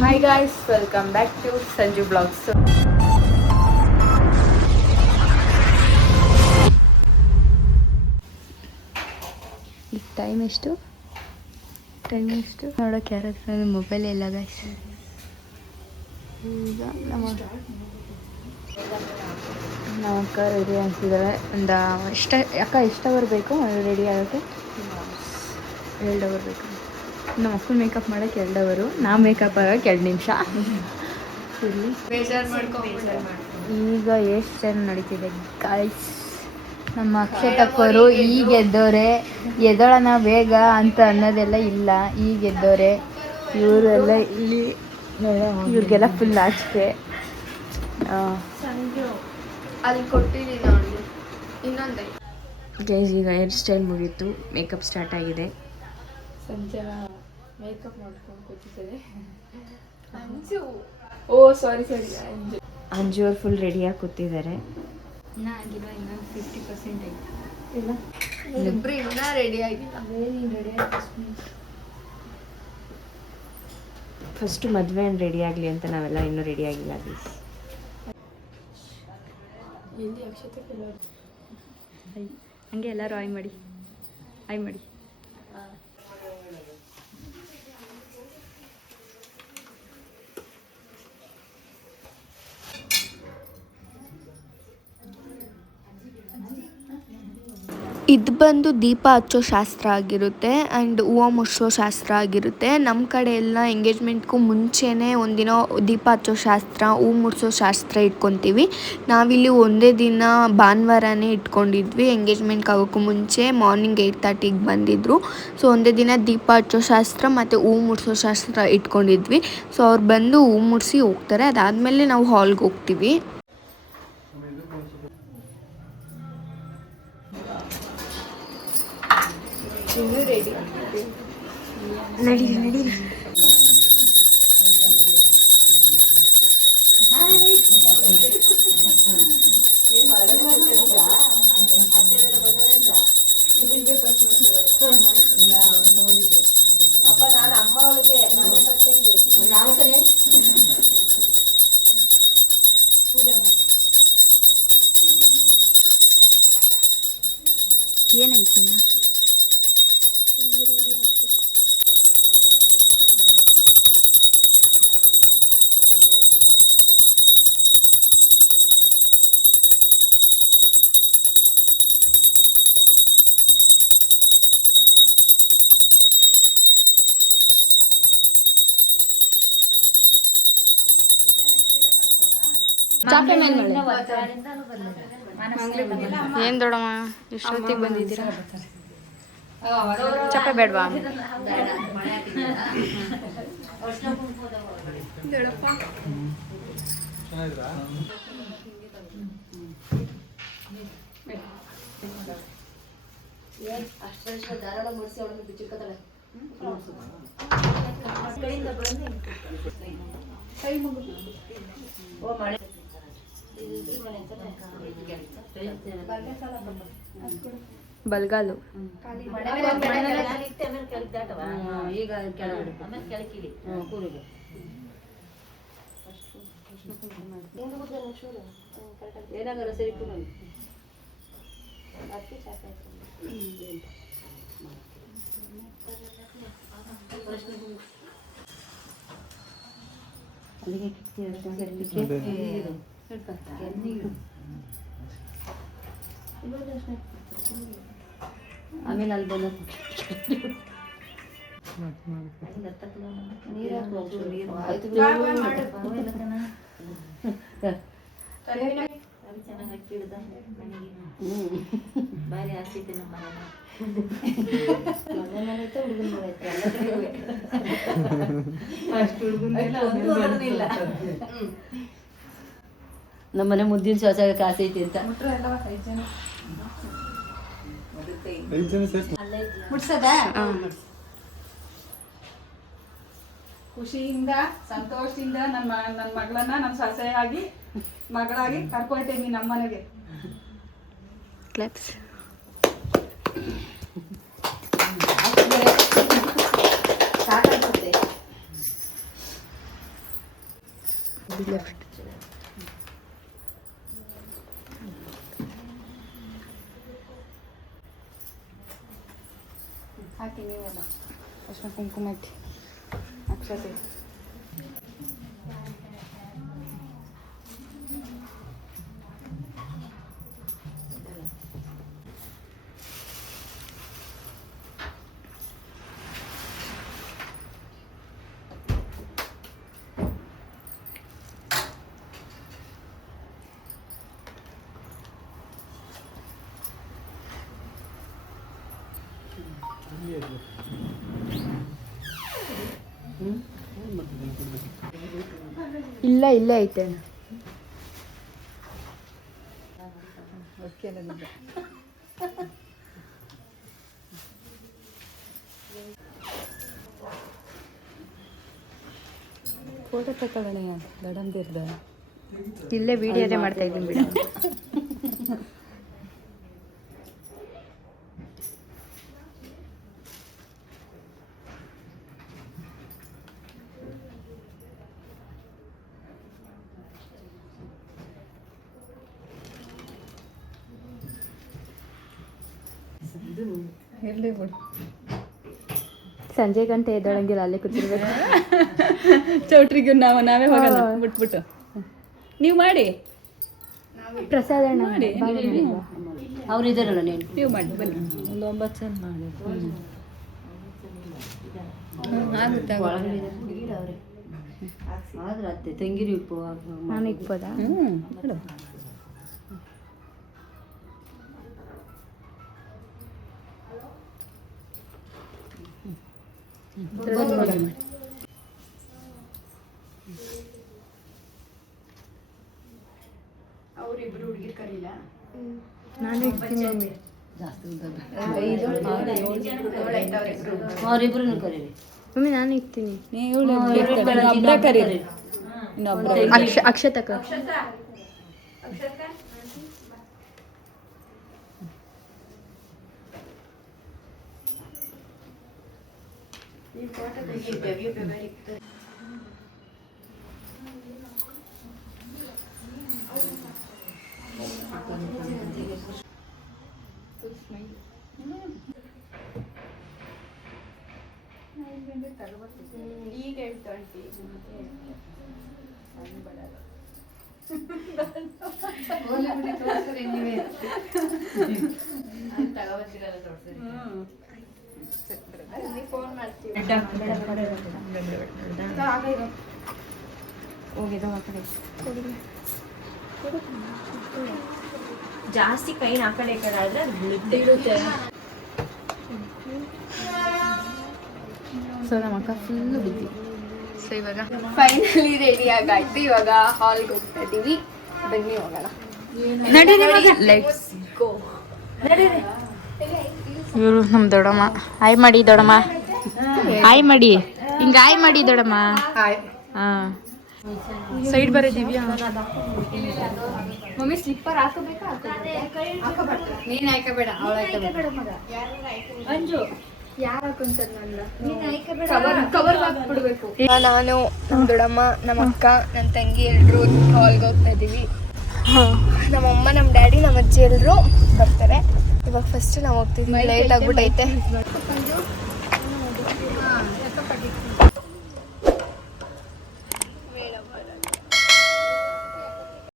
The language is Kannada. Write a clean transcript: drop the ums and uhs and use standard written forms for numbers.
Hi guys, welcome back to Sanju blogs. ಈಗ ಟೈಮ್ ಎಷ್ಟು ನೋಡೋಕೆ ಯಾರ ಮೊಬೈಲ್ ಇಲ್ಲ ಗಾಯ್ಸ್. ಈಗ ನಮ್ಮ ಅಕ್ಕ ರೆಡಿ ಆಗ್ತಿದ್ದಾಳೆ. ಒಂದು ಎಷ್ಟು ಅವರ್ ಬೇಕು ರೆಡಿ ಆಗೋಕ್ಕೆ? 2 ಅವರ್ ಬೇಕು. ನಮ್ಮ ಮಕ್ಕಳು ಮೇಕಪ್ ಮಾಡೋಕ್ಕೆ 2 ಅವರು, ನಾವು ಮೇಕಪ್ ಆಗೋಕ್ಕೆ 2 ನಿಮಿಷ. ಈಗ ಎಷ್ಟು ಟೈಮ್ ನಡೀತಿದೆ ಗಾಯ್ಸ್. ನಮ್ಮ ಅಕ್ಷತಕ್ಕವರು ಈಗ ಎದ್ದೋರೆ. ಎದ್ದೋಳನ ಬೇಗ ಅಂತ ಅನ್ನೋದೆಲ್ಲ ಇಲ್ಲ, ಈಗ ಎದ್ದೋರೆ. ಇವರು ಎಲ್ಲ ಇಲ್ಲಿ ಇವ್ರಿಗೆಲ್ಲ ಫುಲ್ ಆಚೆ ಅಲ್ಲಿ ಕೊಟ್ಟಿದ್ದೀನಿ ಅವಳಿಗೆ ಇನ್ನೊಂದೇ. ಗೈಸ್, ಈಗ ಹೇರ್ ಸ್ಟೈಲ್ ಮುಗೀತು, ಮೇಕಪ್ ಸ್ಟಾರ್ಟ್ ಆಗಿದೆ. ಸಂಜೆನ ಮೇಕಪ್ ಮಾಡ್ಕೊಂಡು ಕೂತಿದ್ದಾರೆ. ಸಾರಿ ಅಂಜು ಅವ್ರು ಫುಲ್ ರೆಡಿಯಾಗಿ ಕೂತಿದ್ದಾರೆ. ಇನ್ನೂ 50% ಆಯ್ತು. ಇಲ್ಲ ಇಬ್ಬರು ಇನ್ನೂ ರೆಡಿ ಆಗಿಲ್ಲ. ಫಸ್ಟು ಮದುವೆ ರೆಡಿ ಆಗಲಿ ಅಂತ ನಾವೆಲ್ಲ ಇನ್ನೂ ರೆಡಿ ಆಗಿಲ್ಲ ಗೈಸ್. ಎಲ್ಲಿ ಅಕ್ಷತೆ ಹಂಗೆ ಎಲ್ಲರೂ ಆಯ್ ಮಾಡಿ. ಇದು ಬಂದು ದೀಪ ಹಚ್ಚೋ ಶಾಸ್ತ್ರ ಆಗಿರುತ್ತೆ ಆ್ಯಂಡ್ ಹೂವು ಮುಡಿಸೋ ಶಾಸ್ತ್ರ ಆಗಿರುತ್ತೆ. ನಮ್ಮ ಕಡೆ ಎಲ್ಲ ಎಂಗೇಜ್ಮೆಂಟ್ಗೂ ಮುಂಚೆನೇ ಒಂದಿನ ದೀಪ ಹಚ್ಚೋ ಶಾಸ್ತ್ರ, ಹೂ ಮುಡಿಸೋ ಶಾಸ್ತ್ರ ಇಟ್ಕೊತೀವಿ. ನಾವಿಲ್ಲಿ ಒಂದೇ ದಿನ ಭಾನುವಾರನೇ ಇಟ್ಕೊಂಡಿದ್ವಿ. ಎಂಗೇಜ್ಮೆಂಟ್ಗೆ ಆಗೋಕ್ಕೂ ಮುಂಚೆ ಮಾರ್ನಿಂಗ್ 8:30ಗೆ ಬಂದಿದ್ದರು. ಸೊ ಒಂದೇ ದಿನ ದೀಪ ಹಚ್ಚೋ ಶಾಸ್ತ್ರ ಮತ್ತು ಹೂ ಮುಡಿಸೋ ಶಾಸ್ತ್ರ ಇಟ್ಕೊಂಡಿದ್ವಿ. ಸೊ ಅವ್ರು ಬಂದು ಹೂ ಮುಡಿಸಿ ಹೋಗ್ತಾರೆ. ಅದಾದಮೇಲೆ ನಾವು ಹಾಲ್ಗೆ ಹೋಗ್ತೀವಿ. ಇನ್ನೂ ರೆಡಿ ನಡೀರಿ. ಏನು ಹೇಳ್ತೀನ? ಏನು ದೊಡ್ಡಮ್ಮ ಇಷ್ಟೊತ್ತಿಗೆ ಬಂದಿದ್ದೀರಾ? ಚಪ್ಪೆ ಬೇಡವಾ? ಬಲ್ಗಾಲು ಈಗ ಕೆಳಕಿಲಿ ಕೂರಿಗೆ ಏನಾಗಲ್ಲ ಸರಿ ಆಮೇಲೆ ಅಲ್ಲಿ ಬಂದ ಬಾರಿ ಆಸೈತಿ ನಮ್ಮ ನಮ್ಮನೆ ಮುದ್ದಿನ ಶೌಚಾಲಯಕ್ಕೆ ಆಸೆ ಐತಿ ಅಂತ ಖುಷಿಯಿಂದ ಸಂತೋಷದಿಂದ ನನ್ನ ಮಗಳನ್ನ ನಮ್ಮ ಸೊಸೆಯಾಗಿ ಮಗಳಾಗಿ ಕರ್ಕೊಳ್ತೀನಿ ನಮ್ಮ ಮನೆಗೆ. ಕ್ಲಾಪ್ಸ್. ಲೆಫ್ಟ್. ಹಾಕಿ ನೀವೆಲ್ಲ ಅರ್ಶಿನ ಕುಂಕುಮ ಹಾಕಿ ಅಕ್ಷತೆ. ಇಲ್ಲ ಇಲ್ಲೇ ಐತೆ. ಫೋಟೋ ತಗೊಳ್ಳೋಣ ದಡಂದಿರ್ದ. ಇಲ್ಲೇ ವಿಡಿಯೋನೇ ಮಾಡ್ತಾ ಇದ್ದೀನಿ ಬಿಡ. ಇರಲಿ ಬಿಡು. ಸಂಜೆ ಗಂಟೆ ಎದ್ದೊಳಂಗಿಲ್ಲ, ಅಲ್ಲೇ ಕೂತಿರ್ಬೇಕು. ಚೌಟ್ರಿಗೆ ನಾವೇ ಹೋಗಲ್ಲ ಬಿಟ್ಬಿಟ್ಟು. ನೀವು ಮಾಡಿ ಪ್ರಸಾದ ಮಾಡಿ ಅವ್ರು ಇದಾರಲ್ಲ ನೀನು ನೀವು ಮಾಡಿ ಬನ್ನಿ. ಒಂದು 9 ಜನ ಮಾಡಿ ಆಗುತ್ತೆ. ಆದ್ರೆ ಅತ್ತೆ ತೆಂಗಿರಿ ಉಪ್ಪು ನಾನು ಇಕ್ಬೋದಾ? ಮಾಡು. ಅವರಿಬ್ರು ಹುಡುಗಿರ್ ಕರೀಲ. ನಾನು ಇಕ್ತೀನಿ ಮಮ್ಮಿ. ಜಾಸ್ತಿ ಅವರಿಬ್ರು ಅವರಿಬ್ರು ಕರೀರಿ. ಮಮ್ಮಿ ನಾನು ಇಕ್ತೀನಿ. ನೀವು ಒಬ್ಬರ ಕರೀರಿ. ಇನ್ನೊಬ್ಬರ ಅಕ್ಷತಕ್ಕ. ಈ ಫೋಟೋ ತೆಗಿಬೇಕು. ಈಗ ಹೇಳ್ತಾಂಟಿ ಫೋನ್ ಮಾಡ್ತೀವಿ. ಜಾಸ್ತಿ ಕೈನ ಆ ಕಡೆ ಈ ಕಡೆ ಆದ್ರೆ ಅದು ಬೀಳುತ್ತೆ. ಸೊ ನಮ್ಮ ಅಕ್ಕ ಫುಲ್ಲು ಬಿದ್ದಿ. ಸೊ ಇವಾಗ ಫೈನಲಿ ರೆಡಿ ಆಗಾಯ್ತು. ಇವಾಗ ಹಾಲ್ಗೆ ಹೋಗ್ತಾ ಇದೀವಿ. ಬನ್ನಿ ಹೋಗೋಣ. ಇವರು ನಮ್ಮ ದೊಡ್ಡಮ್ಮ. ಹಾಯ್ ಮಾಡಿ ದೊಡ್ಡಮ್ಮ, ಹಾಯ್ ಮಾಡಿ, ಹಿಂಗೆ ಹಾಯ್ ಮಾಡಿ ದೊಡ್ಡಮ್ಮ. ಹಾಂ ಸೈಡ್ ಬರೀ ದಿವ್ಯಾ. Mummy slipper ಹಾಕೋಬೇಕಾ? ನೀನ್ ಹಾಕಬೇಡ, ಅವಳು ಹಾಕಬೇಡ. ಅಂಜು ಯಾರು ಹಾಕೊಂತಾರ? ಕವರ್ ಹಾಕ್ಬಿಡ್ಬೇಕು. ನಾನು ನಮ್ಮ ದೊಡ್ಡಮ್ಮ, ನಮ್ಮ ಅಕ್ಕ, ನನ್ನ ತಂಗಿ ಎಲ್ಲರೂ ಹಾಲ್ಗೆ ಹೋಗ್ತಾ ಇದ್ದೀವಿ. ನಮ್ಮಮ್ಮ, ನಮ್ಮ ಡ್ಯಾಡಿ, ನಮ್ಮ ಅಜ್ಜಿ ಎಲ್ಲರೂ ಬರ್ತಾರೆ. ಇವಾಗ ಫಸ್ಟ್ ನಾವು ಹೋಗ್ತಿದ್ವಿ. ಲೇಟ್ ಆಗ್ಬಿಟ್ಟೈತೆ.